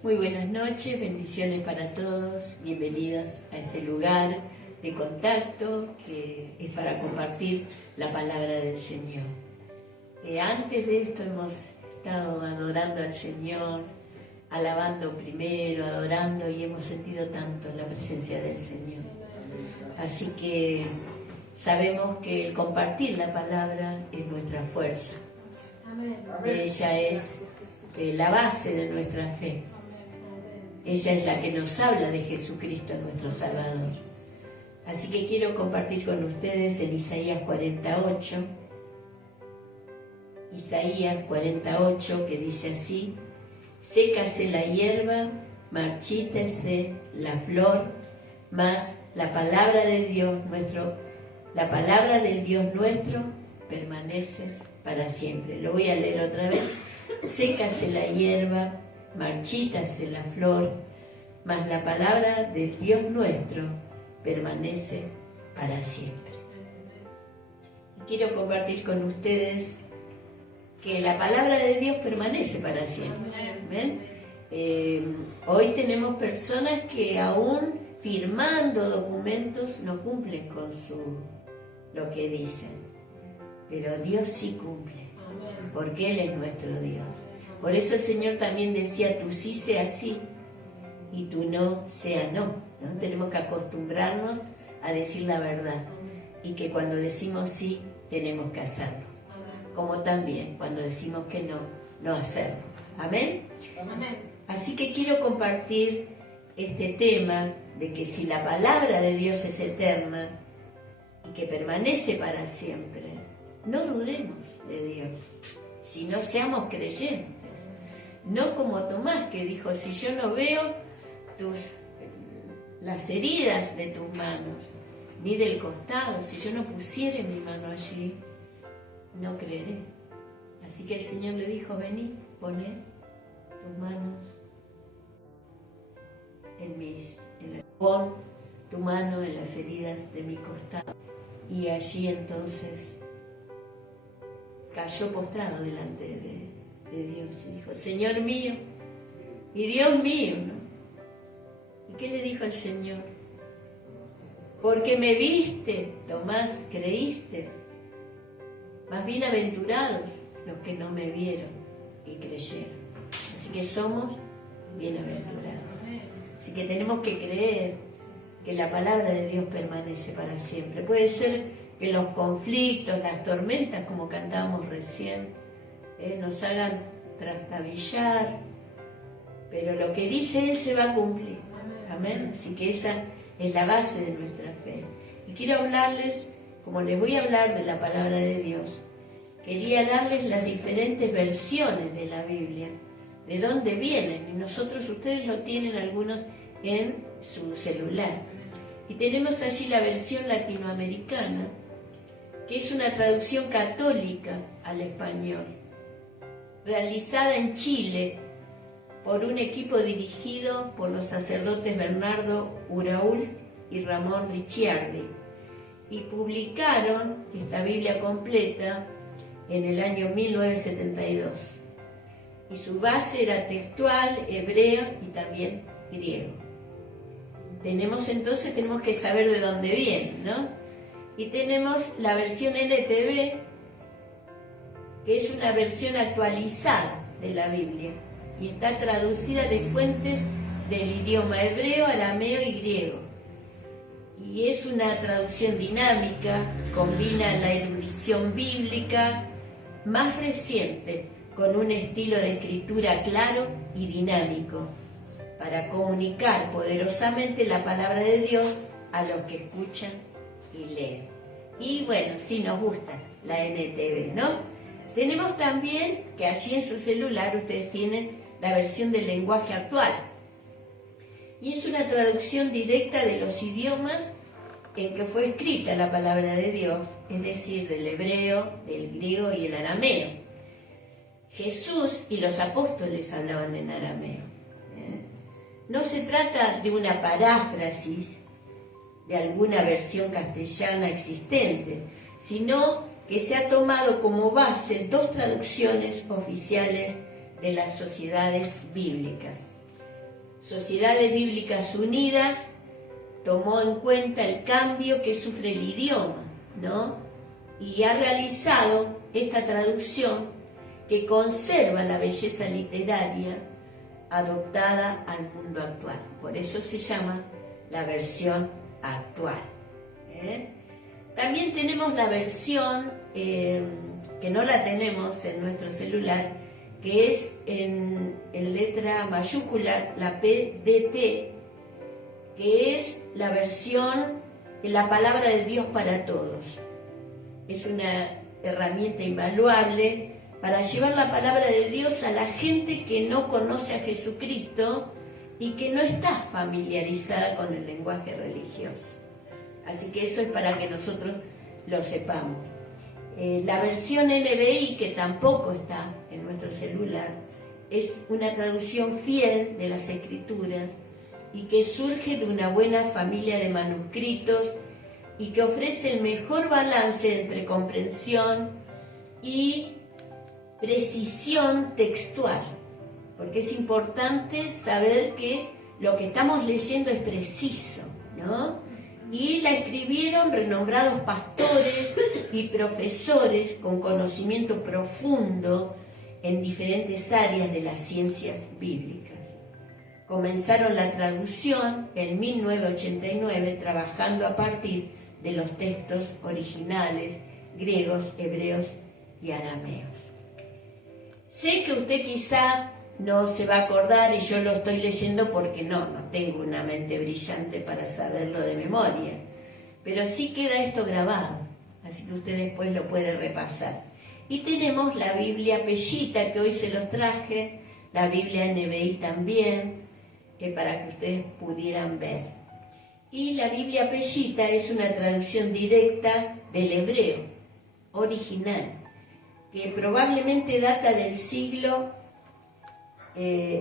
Muy buenas noches, bendiciones para todos, bienvenidos a este lugar de contacto que es para compartir la palabra del Señor. Antes de esto hemos estado adorando al Señor, alabando primero, adorando y hemos sentido tanto la presencia del Señor. Así que sabemos que el compartir la palabra es nuestra fuerza. Ella es la base de nuestra fe. Ella es la que nos habla de Jesucristo, nuestro Salvador. Así que quiero compartir con ustedes en Isaías 48. Isaías 48, que dice así: sécase la hierba, marchítese la flor, mas la palabra de Dios nuestro, la palabra del Dios nuestro permanece para siempre. Lo voy a leer otra vez. Sécase la hierba, marchítase la flor, mas la palabra del Dios nuestro permanece para siempre. Y quiero compartir con ustedes que la palabra de Dios permanece para siempre. ¿Ven? Hoy tenemos personas que aún firmando documentos no cumplen con lo que dicen, pero Dios sí cumple, porque Él es nuestro Dios. Por eso el Señor también decía: tu sí sea sí y tu no sea no. ¿No? Tenemos que acostumbrarnos a decir la verdad, y que cuando decimos sí tenemos que hacerlo, como también cuando decimos que no, no hacerlo. ¿Amén? Amén. Así que quiero compartir este tema de que si la palabra de Dios es eterna y que permanece para siempre, no dudemos de Dios, sino seamos creyentes. No como Tomás, que dijo: si yo no veo las heridas de tus manos, ni del costado, si yo no pusiere mi mano allí, no creeré. Así que el Señor le dijo: vení, poné tus manos pon tu mano en las heridas de mi costado. Y allí entonces cayó postrado delante de Dios y dijo: Señor mío y Dios mío, ¿no? ¿Y qué le dijo el Señor? Porque me viste, Tomás, creíste. Más bienaventurados los que no me vieron y creyeron. Así que somos bienaventurados. Así que tenemos que creer que la palabra de Dios permanece para siempre. Puede ser que los conflictos, las tormentas, como cantábamos recién, nos hagan trastabillar, pero lo que dice Él se va a cumplir. Amén. Así que esa es la base de nuestra fe. Y quiero hablarles, como les voy a hablar de la palabra de Dios, quería darles las diferentes versiones de la Biblia, de dónde vienen. Y ustedes lo tienen algunos en su celular. Y tenemos allí la versión latinoamericana, que es una traducción católica al español, realizada en Chile por un equipo dirigido por los sacerdotes Bernardo Uraúl y Ramón Ricciardi, y publicaron esta Biblia completa en el año 1972. Y su base era textual, hebreo y también griego. Tenemos que saber de dónde viene, ¿no? Y tenemos la versión NTV, que es una versión actualizada de la Biblia, y está traducida de fuentes del idioma hebreo, arameo y griego. Y es una traducción dinámica, combina la erudición bíblica más reciente con un estilo de escritura claro y dinámico, para comunicar poderosamente la palabra de Dios a los que escuchan y leen. Y bueno, sí nos gusta la NTV, ¿no? Tenemos también que allí en su celular ustedes tienen la versión del lenguaje actual. Y es una traducción directa de los idiomas en que fue escrita la palabra de Dios, es decir, del hebreo, del griego y el arameo. Jesús y los apóstoles hablaban en arameo. No se trata de una paráfrasis de alguna versión castellana existente, sino que se ha tomado como base dos traducciones oficiales de las sociedades bíblicas. Sociedades Bíblicas Unidas tomó en cuenta el cambio que sufre el idioma, ¿no? Y ha realizado esta traducción que conserva la belleza literaria adoptada al mundo actual. Por eso se llama la versión actual. También tenemos la versión que no la tenemos en nuestro celular, que es en letra mayúscula, la PDT, que es la versión de la palabra de Dios para todos. Es una herramienta invaluable para llevar la palabra de Dios a la gente que no conoce a Jesucristo y que no está familiarizada con el lenguaje religioso. Así que eso es para que nosotros lo sepamos. La versión NBI, que tampoco está en nuestro celular, es una traducción fiel de las Escrituras y que surge de una buena familia de manuscritos y que ofrece el mejor balance entre comprensión y precisión textual, porque es importante saber que lo que estamos leyendo es preciso, ¿no? Y la escribieron renombrados pastores y profesores con conocimiento profundo en diferentes áreas de las ciencias bíblicas. Comenzaron la traducción en 1989 trabajando a partir de los textos originales griegos, hebreos y arameos. Sé que usted quizás no se va a acordar y yo lo estoy leyendo porque no tengo una mente brillante para saberlo de memoria, pero sí queda esto grabado, así que usted después lo puede repasar. Y tenemos la Biblia Pellita, que hoy se los traje, la Biblia NBI también, para que ustedes pudieran ver. Y la Biblia Pellita es una traducción directa del hebreo original, que probablemente data del siglo II.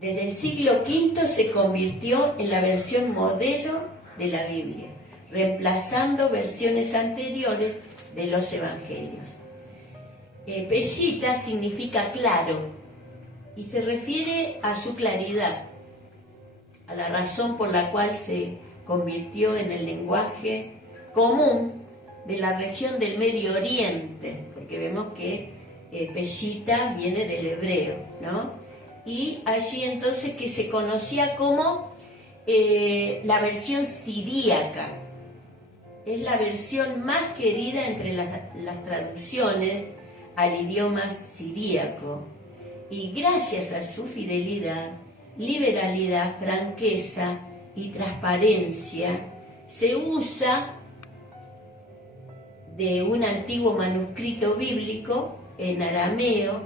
Desde el siglo V se convirtió en la versión modelo de la Biblia, reemplazando versiones anteriores de los evangelios. Pellita significa claro y se refiere a su claridad, a la razón por la cual se convirtió en el lenguaje común de la región del Medio Oriente, porque vemos que Pellita viene del hebreo, ¿no? Y allí entonces que se conocía como la versión siríaca. Es la versión más querida entre las traducciones al idioma siríaco. Y gracias a su fidelidad, liberalidad, franqueza y transparencia, se usa de un antiguo manuscrito bíblico en arameo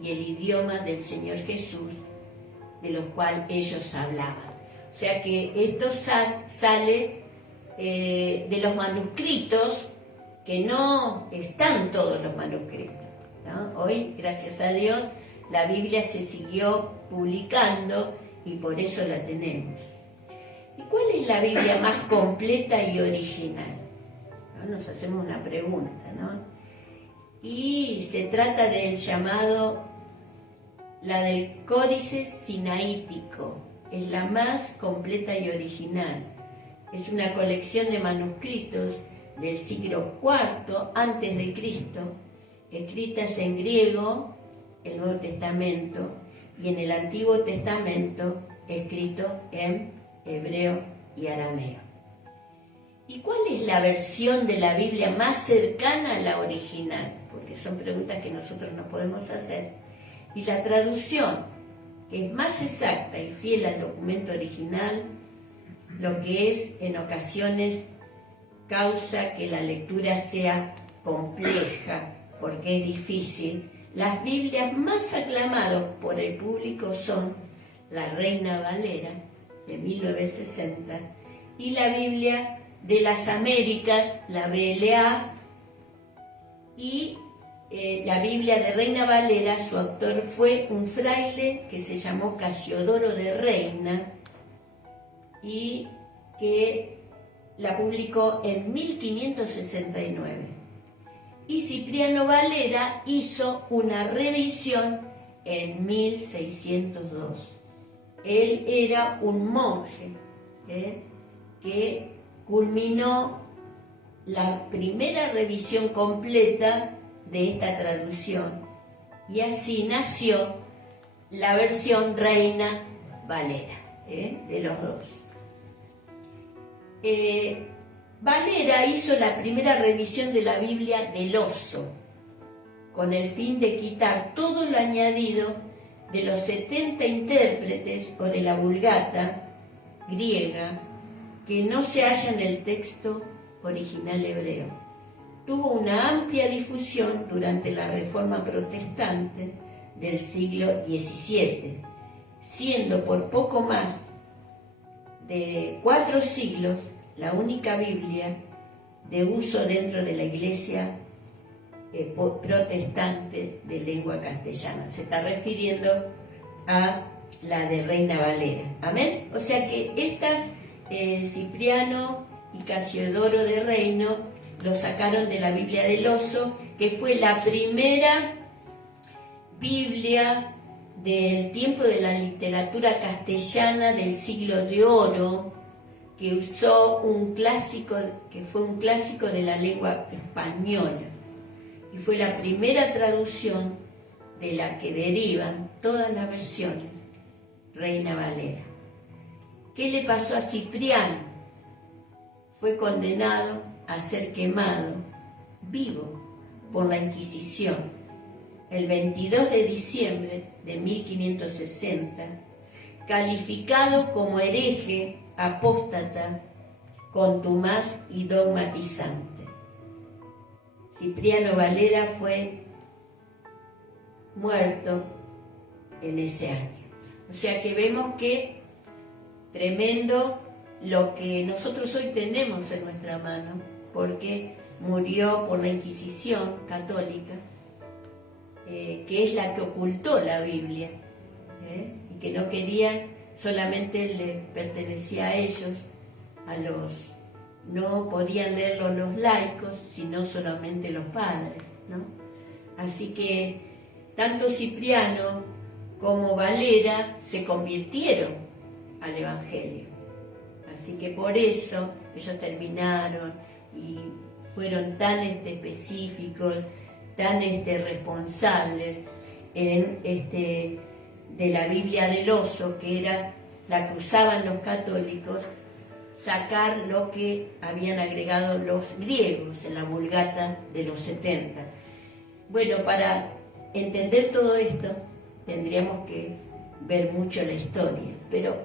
y el idioma del Señor Jesús, de los cuales ellos hablaban. O sea que esto sale de los manuscritos, que no están todos los manuscritos, ¿no? Hoy, gracias a Dios, la Biblia se siguió publicando y por eso la tenemos. ¿Y cuál es la Biblia más completa y original? ¿No? Nos hacemos una pregunta, ¿no? Y se trata del llamado, la del Códice Sinaítico. Es la más completa y original. Es una colección de manuscritos del siglo IV antes de Cristo, escritas en griego, el Nuevo Testamento, y en el Antiguo Testamento, escrito en hebreo y arameo. ¿Y cuál es la versión de la Biblia más cercana a la original? Porque son preguntas que nosotros nos podemos hacer. Y la traducción, que es más exacta y fiel al documento original, lo que es en ocasiones causa que la lectura sea compleja, porque es difícil. Las Biblias más aclamadas por el público son la Reina Valera, de 1960, y la Biblia de las Américas, la BLA, y la Biblia de Reina Valera, su autor fue un fraile que se llamó Casiodoro de Reina y que la publicó en 1569. Y Cipriano Valera hizo una revisión en 1602. él era un monje que culminó la primera revisión completa de esta traducción, y así nació la versión Reina Valera de los dos. Valera hizo la primera revisión de la Biblia del Oso, con el fin de quitar todo lo añadido de los 70 intérpretes o de la Vulgata griega que no se halla en el texto original hebreo. Tuvo una amplia difusión durante la Reforma Protestante del siglo XVII, siendo por poco más de 4 siglos la única Biblia de uso dentro de la Iglesia protestante de lengua castellana. Se está refiriendo a la de Reina Valera. ¿Amén? O sea que esta Cipriano y Casiodoro de Reino lo sacaron de la Biblia del Oso, que fue la primera Biblia del tiempo de la literatura castellana del siglo de oro, que usó un clásico, que fue un clásico de la lengua española, y fue la primera traducción de la que derivan todas las versiones, Reina Valera. ¿Qué le pasó a Cipriano? Fue condenado a ser quemado vivo por la Inquisición el 22 de diciembre de 1560, calificado como hereje, apóstata, contumaz y dogmatizante. Cipriano Valera fue muerto en ese año. O sea que vemos que tremendo lo que nosotros hoy tenemos en nuestra mano, porque murió por la Inquisición católica, que es la que ocultó la Biblia, y que no querían, solamente les pertenecía a ellos, no podían leerlo los laicos, sino solamente los padres, ¿no? Así que tanto Cipriano como Valera se convirtieron al Evangelio. Así que por eso ellos terminaron y fueron tan específicos, tan responsables de la Biblia del Oso, que era la que usaban los católicos, sacar lo que habían agregado los griegos en la Vulgata de los 70. Bueno, para entender todo esto tendríamos que ver mucho la historia, pero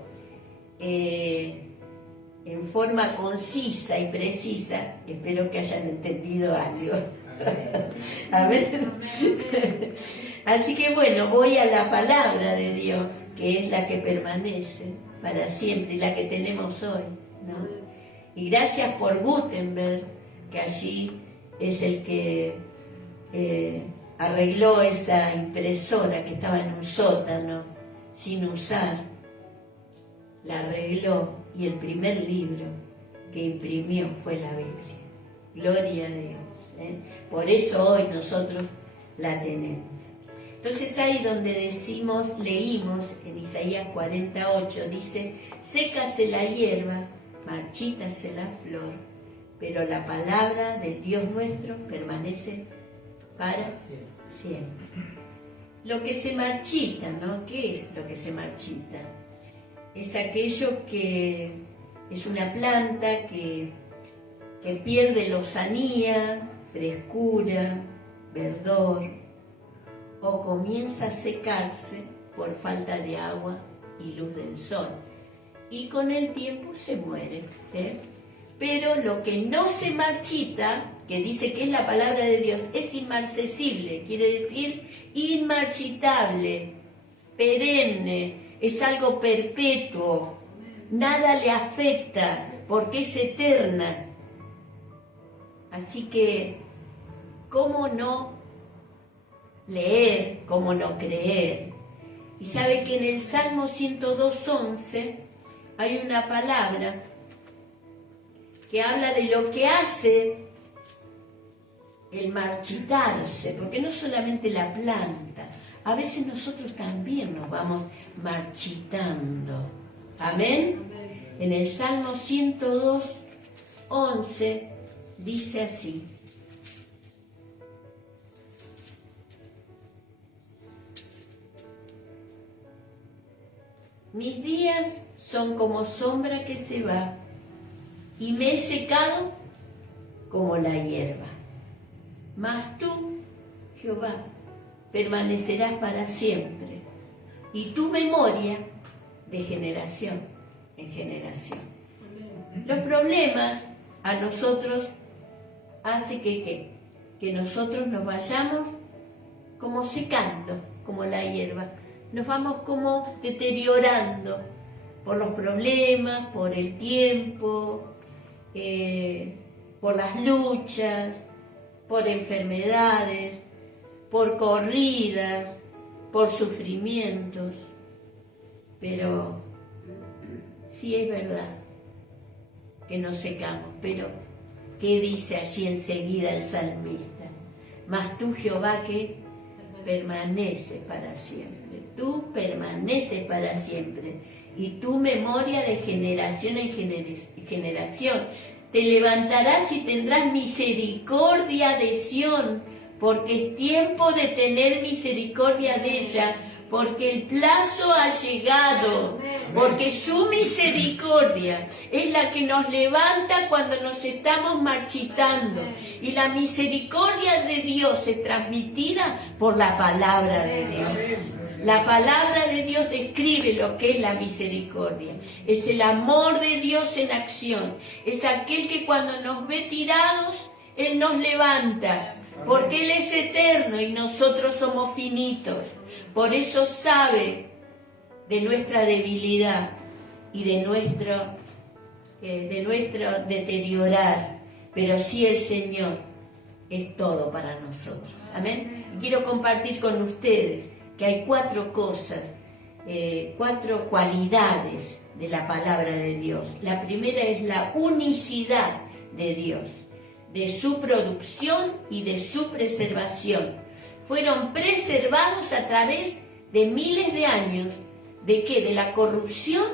en forma concisa y precisa, espero que hayan entendido algo. A ver. Así que bueno, voy a la palabra de Dios, que es la que permanece para siempre y la que tenemos hoy, ¿no? Y gracias por Gutenberg, que allí es el que arregló esa impresora que estaba en un sótano sin usar, la arregló, y el primer libro que imprimió fue la Biblia. Gloria a Dios. Por eso hoy nosotros la tenemos. Entonces ahí donde leímos en Isaías 48, dice: sécase la hierba, marchítase la flor, pero la palabra del Dios nuestro permanece para siempre. Lo que se marchita, ¿no? ¿Qué es lo que se marchita? Es aquello que es una planta que pierde lozanía, frescura, verdor, o comienza a secarse por falta de agua y luz del sol, y con el tiempo se muere. Pero lo que no se marchita, que dice que es la palabra de Dios, es inmarcesible, quiere decir inmarchitable, perenne, es algo perpetuo, nada le afecta porque es eterna. Así que, ¿cómo no leer, cómo no creer? Y sabe que en el Salmo 102:11 hay una palabra que habla de lo que hace el marchitarse, porque no solamente la planta, a veces nosotros también nos vamos marchitando. Amén. En el Salmo 102, 11, dice así: mis días son como sombra que se va, y me he secado como la hierba. Mas tú, Jehová, permanecerás para siempre, y tu memoria de generación en generación. Los problemas a nosotros hace que nosotros nos vayamos como secando, como la hierba. Nos vamos como deteriorando por los problemas, por el tiempo, por las luchas, por enfermedades, por corridas, por sufrimientos. Pero sí es verdad que nos secamos, pero ¿qué dice allí enseguida el salmista? Mas tú, Jehová, que permanece para siempre. Tú permaneces para siempre, y tu memoria de generación en generación. Te levantarás y tendrás misericordia de Sión, porque es tiempo de tener misericordia de ella, porque el plazo ha llegado, porque su misericordia es la que nos levanta cuando nos estamos marchitando, y la misericordia de Dios es transmitida por la palabra de Dios. La palabra de Dios describe lo que es la misericordia. Es el amor de Dios en acción. Es aquel que cuando nos ve tirados, Él nos levanta, porque Él es eterno y nosotros somos finitos. Por eso sabe de nuestra debilidad y de nuestro deteriorar. Pero sí, el Señor es todo para nosotros. Amén. Y quiero compartir con ustedes que hay 4 cosas, 4 cualidades de la palabra de Dios. La primera es la unicidad de Dios, de su producción y de su preservación. Fueron preservados a través de miles de años. ¿De qué? De la corrupción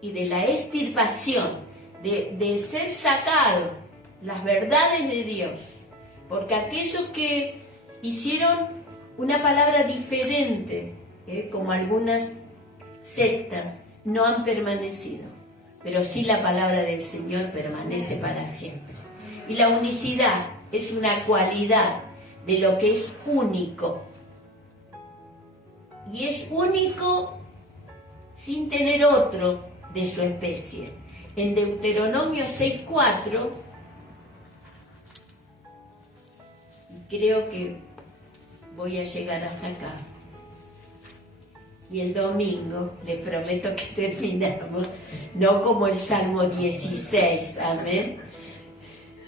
y de la extirpación, de ser sacado las verdades de Dios. Porque aquellos que hicieron una palabra diferente, como algunas sectas, no han permanecido, pero sí la palabra del Señor permanece para siempre. Y la unicidad es una cualidad de lo que es único, y es único sin tener otro de su especie. En Deuteronomio 6:4, creo que voy a llegar hasta acá, y el domingo les prometo que terminamos, no como el Salmo 16, amén.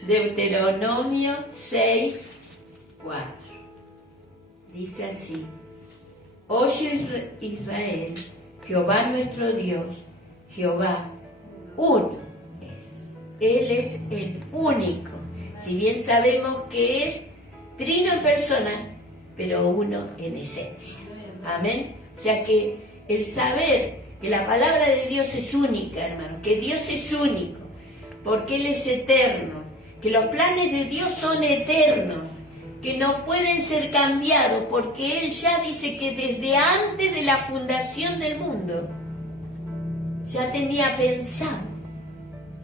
Deuteronomio 6:4 dice así: oye Israel, Jehová nuestro Dios, Jehová uno es. Él es el único. Si bien sabemos que es trino en persona, pero uno en esencia. Amén. O sea que el saber que la palabra de Dios es única, hermanos, que Dios es único, porque Él es eterno, que los planes de Dios son eternos, que no pueden ser cambiados, porque Él ya dice que desde antes de la fundación del mundo ya tenía pensado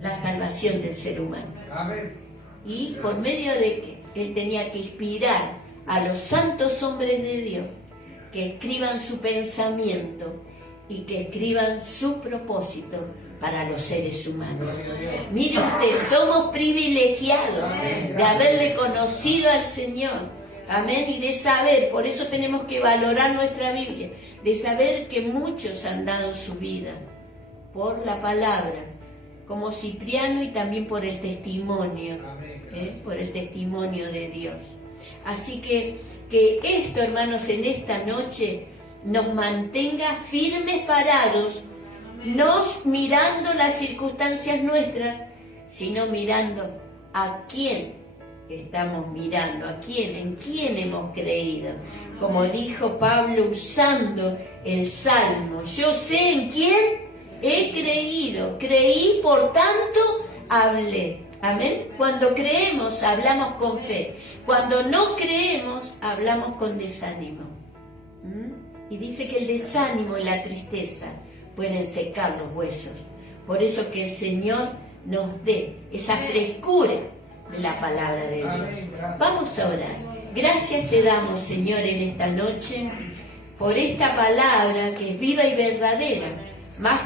la salvación del ser humano. Amén. Y por medio de que Él tenía que inspirar a los santos hombres de Dios que escriban su pensamiento y que escriban su propósito para los seres humanos. Mire usted, somos privilegiados de haberle conocido al Señor. Amén. Y de saber, por eso tenemos que valorar nuestra Biblia, de saber que muchos han dado su vida por la palabra, como Cipriano, y también por el testimonio, por el testimonio de Dios. Así que esto, hermanos, en esta noche nos mantenga firmes parados, no mirando las circunstancias nuestras, sino mirando a quién estamos mirando, ¿a quién? ¿En quién hemos creído? Como dijo Pablo usando el Salmo, yo sé en quién he creído, creí, por tanto hablé. Amén. Cuando creemos, hablamos con fe. Cuando no creemos, hablamos con desánimo. Y dice que el desánimo y la tristeza pueden secar los huesos. Por eso que el Señor nos dé esa frescura de la palabra de Dios. Vamos a orar. Gracias te damos, Señor, en esta noche, por esta palabra que es viva y verdadera, más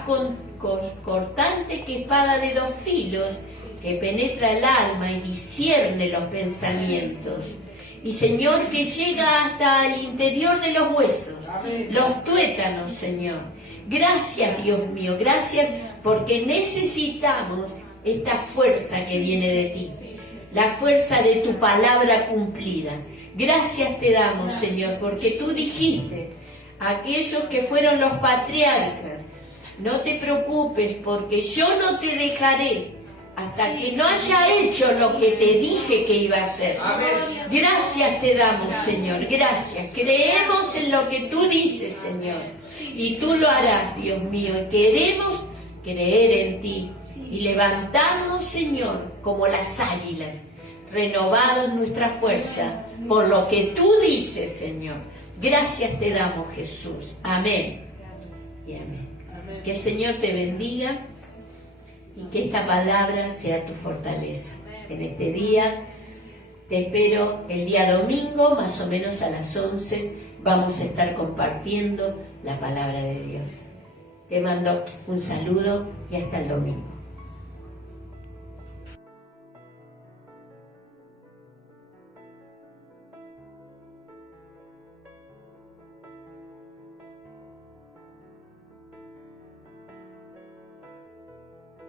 cortante que espada de dos filos, que penetra el alma y discierne los pensamientos. Y Señor, que llega hasta el interior de los huesos, los tuétanos, Señor. Gracias, Dios mío, gracias porque necesitamos esta fuerza que viene de ti, la fuerza de tu palabra cumplida. Gracias te damos, Señor, porque tú dijiste a aquellos que fueron los patriarcas, no te preocupes porque yo no te dejaré hasta que no haya hecho lo que te dije que iba a hacer. Gracias te damos, Señor, gracias. Creemos en lo que tú dices, Señor, y tú lo harás, Dios mío. Queremos creer en ti y levantarnos, Señor, como las águilas, renovados nuestra fuerza por lo que tú dices, Señor. Gracias te damos, Jesús. Amén y amén. Que el Señor te bendiga y que esta palabra sea tu fortaleza. En este día te espero el día domingo, más o menos a las 11, vamos a estar compartiendo la palabra de Dios. Te mando un saludo y hasta el domingo.